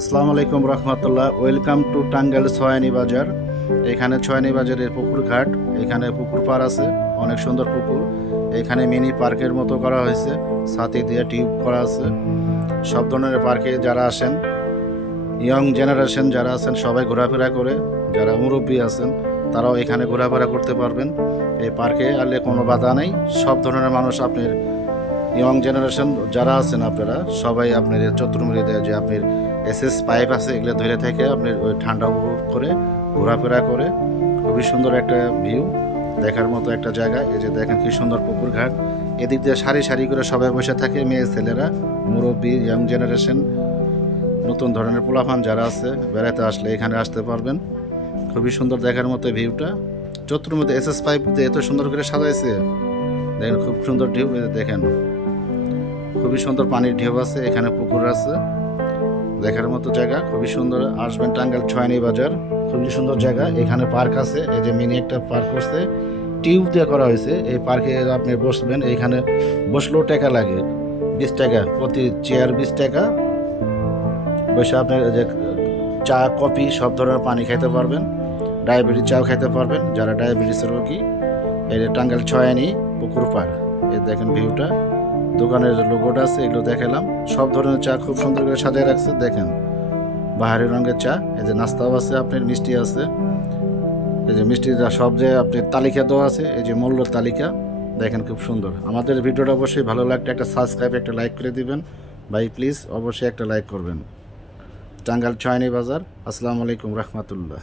আসসালামু আলাইকুম রহমতুল্লাহ। Welcome to Tangail ছয়ানি বাজার। এখানে ছয়ানি বাজারের পুকুর ঘাট, এখানে পুকুর পাড় আছে, অনেক সুন্দর পুকুর। এখানে মিনি পার্কের মতো করা হয়েছে, ছাতি দিয়ে টিউব করা আছে। সব ধরনের পার্কে যারা আসেন, ইয়ং জেনারেশন যারা আছেন সবাই ঘোরাফেরা করে, যারা মুরব্বী আছেন তারাও এখানে ঘোরাফেরা করতে পারবেন। এই পার্কে আলে কোনো বাধা নেই, সব ধরনের মানুষ আপনার ইয়ং জেনারেশন যারা আছেন আপনারা সবাই আপনার চতুর্মুড়ি দেয় যে আপনার এসএস পাইপ আছে, এগুলো ধরে থেকে আপনার ওই ঠান্ডা উপভোগ করে ঘোরাফেরা করে। খুবই সুন্দর একটা ভিউ, দেখার মতো একটা জায়গা। এই যে দেখেন কি সুন্দর পুকুর ঘাট, এদিক দিয়ে সারি সারি করে সবাই বসে থাকে, মেয়ে ছেলেরা, মুরব্বী, ইয়ং জেনারেশন, নতুন ধরনের পোলাপান যারা আছে বেড়াতে আসলে এখানে আসতে পারবেন। খুবই সুন্দর দেখার মতো ভিউটা। চতুর্মুড়ি এসএস পাইপ দিয়ে এত সুন্দর করে সাজাইছে, দেখেন খুব সুন্দর ঢেউ। দেখেন খুবই সুন্দর পানির ঢেউ আছে, এখানে পুকুর আছে, দেখার মতো জায়গা। খুবই সুন্দর, আসবেন টাঙ্গাইল ছয়ানি বাজার, খুবই সুন্দর জায়গা। এখানে পার্ক আছে, এই যে মিনি একটা পার্ক করছে, টিউব দিয়ে করা হয়েছে। এই পার্কে আপনি বসবেন, এইখানে বসলেও টাকা লাগে, 20 টাকা প্রতি চেয়ার, 20 টাকা। বসে আপনার যে চা কফি সব ধরনের পানি খাইতে পারবেন, ডায়াবেটিস চাও খাইতে পারবেন যারা ডায়াবেটিসের রোগী। এই যে টাঙ্গাইল ছয়ানি পুকুর পার্ক, এই দেখেন ভিউটা, দোকানের লোগোটা আছে, এগুলো দেখালাম। সব ধরনের চা খুব সুন্দর করে সাজিয়ে রাখছে, দেখেন বাহারি রঙের চা। এই যে নাস্তাও আছে, আপনার মিষ্টি আছে, এই যে মিষ্টির সব যে আপনার তালিকা দেওয়া আছে, এই যে মূল্য তালিকা দেখেন, খুব সুন্দর। আমাদের ভিডিওটা অবশ্যই ভালো লাগলে একটা সাবস্ক্রাইব, একটা লাইক করে দিবেন ভাই, প্লিজ অবশ্যই একটা লাইক করবেন। টাঙ্গাইল ছয়ানি বাজার। আসসালামু আলাইকুম রহমতুল্লাহ।